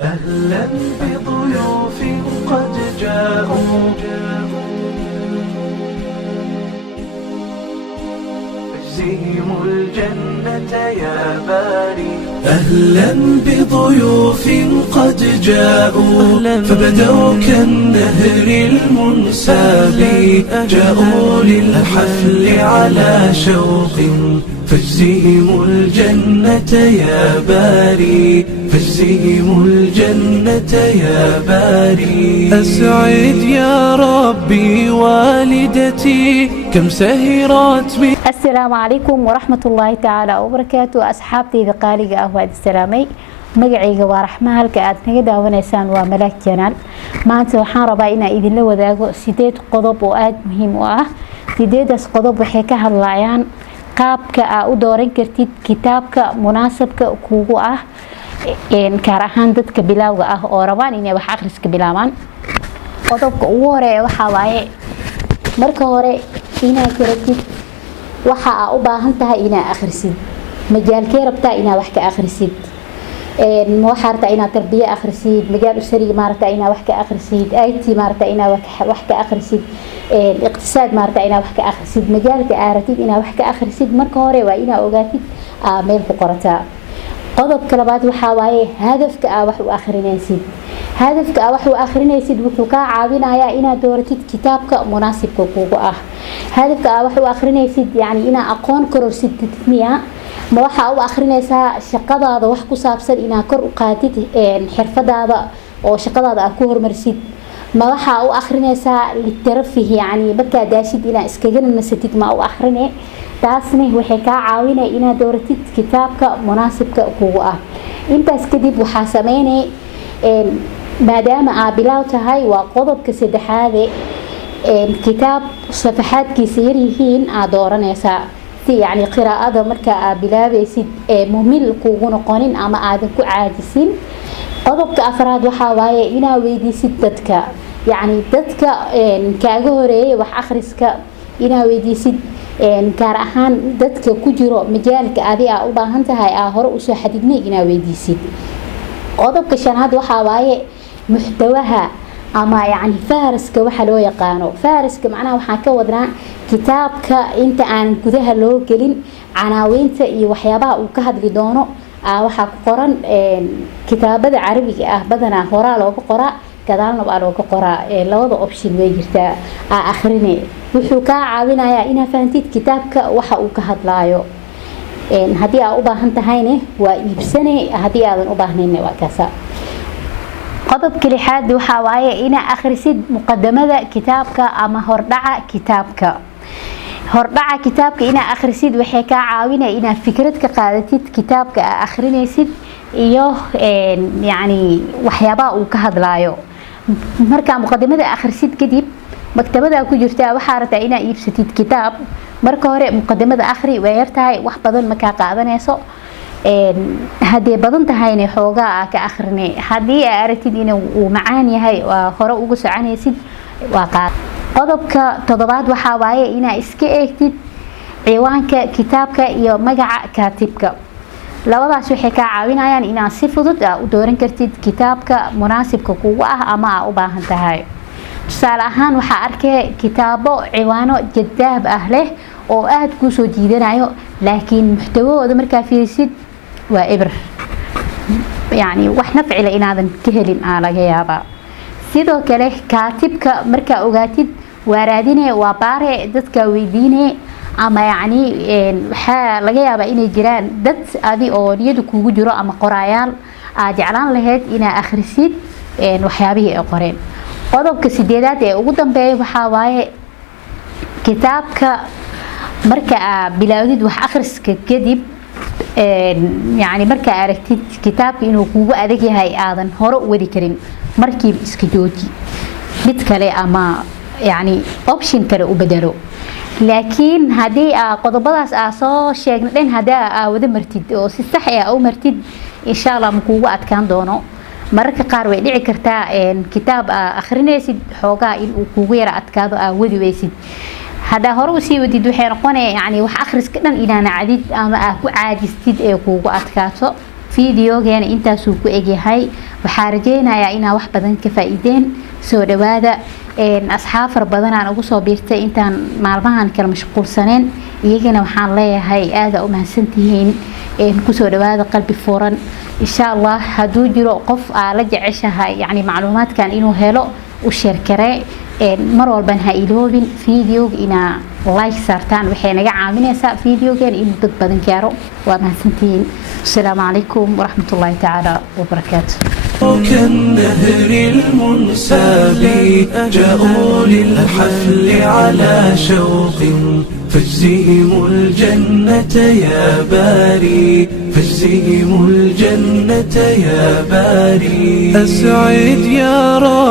أهلا بضيوف قد جاءوا اجزهم الجنة يا باري. أهلا بضيوف قد جاءوا فبدوا كالنهر المنساب، جاءوا للحفل على شوق فاجزهم الجنة يا باري، فاجزهم الجنة يا باري. أسعد يا ربي والدتي كم سهرت السلام عليكم ورحمة الله تعالى وبركاته. أصحابتي ذقالي أهواد السلامي magacayga waa raxma halka aad naga daawanaysaan waa Malaak Channel. maanta waxaan rabaa inaan idin la wadaago 8 qodob oo aad muhiim u ah. 8daas qodob waxay ka hadlayaan qaabka aad u dooran kartid kitaabka munaasabka kuugu ah gaar ahaan dadka bilowga ah oo rabaan inay wax akhriska bilaabaan. qodobka ugu horeeya waxa waaye marka hore inaad garatid waxa aad u baahan tahay inaad akhrisid, majaalkee rabtaa inaad wax ka akhrisid. waxaa rabtaa inaad tarbiya akhrisid, majaal usari maaragtaa inaad wax ka akhrisid, IT maaragtaa inaad wax ka akhrisid, iqtisaad maaragtaa inaad wax ka akhrisid. majaalka aad rabtid inaad wax ka akhrisid marka hore waa inaad ogaatid meel ku qorataa. qodobka labaad waxa waaye hadafka aad wax u akhrinaysid. hadafka aad wax u akhrinaysid wuxuu ka caawinayaa inaad dooratid kitaabka munaasibka kuugu ah. hadafka aad wax u akhrinaysid yani inaad aqoon kororsid miya ma waxa u akhrinaysaa shaqadaada wax ku saabsan inaad kor u qaadid xirfadaada oo shaqadaada aad ku hormarsid. ma waxa u akhrinaysaa litarafihi yani marka daashid inaad iskaga nasatid ma u akhrinay. taasna waxay ka caawinaysaa inaad dooratid kitaabka munaasibka kuugu ah. intaas kadib waxa sameynay maadaama aad bilow tahay waa qodobka saddexaad kitaab safaxaadkiisa yar yihiin aad dooranaysaa يعني قراءة مركا بلابيسيد ممل كوغو نقونين أما آدم كو عاجسين. قضبك أفراد وحا وايه إنا ويديسيد دادكا يعني دادكا كاغوري وح أخرسكا إنا ويديسيد كاراهان دادكا كجرو مجالك آدي أوباهانتهاي آهور وشو حديدني إنا ويديسيد. قضبك شاناد وحا وايه محتواها أما يعني فارسك waxa loo yaqaano fariska macnaha waxa ka wadnaa kitaabka inta aan gudaha loo gelin canaaweynta iyo waxyaabaha uu ka hadli doono waxa ku qoran kitaabada carabiga ah badana hore looga qoraa gadaalna waa looga qoraa labada option way jirtaa akhrinay wuxuu ka caawinayaa inaad fahantid kitaabka waxa uu ka hadlaayo. hadii aad u baahan tahayna waa iibsanay, hadii aadan u baahnayna waa kaasa. qodobka lixaad waxa waaye inaad akhrisid muqaddamada kitaabka ama hordhaca kitaabka. hordhaca kitaabka inaad akhrisid waxay ka caawinaysaa inaad fikrad ka qaadatid kitaabka aad akhrinaysid iyo yani waxyaabaha uu ka hadlaayo. marka muqaddamada akhrisid kadib maktabada ku jirta waxa rabtaa inaad iibsatid kitaab. marka hore muqaddamada akhri way yartahay wax badan ma ka qaadanayso. hadii badan tahayna xoogaa ka akhrinay hadii aad aragtid inuu macaan yahay waa hore ugu soconaysid waa qaad. qodobka toddobaad waxa waaye inaad iska eegtid ciwaanka kitaabka iyo magaca kaatibka. labadaas waxay ka caawinayaan inaad si fudud u dooran kartid kitaabka munaasibka kuugu ah ama aad u baahan tahay. tusaale ahaan waxa arkay kitaabo ciwaano jadaab ah leh oo aad ku soo jiidanayo laakiin muxtawahooda markaa fiirisid waa ibr يعني wax nafci la inaadan ka helin laga yaabaa. sidoo kale kaatibka marka ogaatid waa raadinay waa baare dadka weydiinay ama yani waxa laga yaabaa inay jiraan dad adi oo niyadu kuugu jiro ama qoraayaal aad jeclaan lahayd inaad akhrisid waxyaabihii ay qoreen. qodobka 8aad ee ugu dambeeya waxa waaye kitaabka marka aad bilowdid wax akhriska kadib يعني marka aragtid kitaabka inuu kuugu adag yahay aadan hore u wadi karin markii iska jooji mid kale ama يعني option kale u bedelo. laakiin hadii qodobadaas soo sheegnay hadaa wada martid oo si sax ah u martid insha Allah ma kuugu adkaan doono. mararka qaar way dhici kartaa kitaab akhrinaysid xoogaa in uu kuugu yara adkaado wadi waysid. هذا هرو سي ودي دوحين قوني يعني وح أخرس كدن إلى نعديد أما أكو عاجستيد أكو أتكاتو fiidiyogeena intaasuu ku egyahay waxaa rajeynayaa inaa wax badan ka faa'iideen soo dhawaada asxaab fara badan aan ugu soo biirtay intaan maalmahan kala mashquulsaneen iyagana waxaan leeyahay aada u mahadsantihiin kusoo dhawaada qalbi furan insha Allah hadduu jiro qof aa la jeceshahay yani macluumaadkan inuu helo u sheerkaree mar walban ha iloobin fiidiyowga inaa like saartaan waxay naga caawinaysaa fiidiyowgan inuu dad badan gaaro waa mahadsantihiin asalaamu calaykum waraxmatullaahi tacaala wabarakaatu كالنهر المنساب جاءوا للحفل على شوق فاجزهم الجنة يا باري فاجزهم الجنة يا باري أسعد يا رب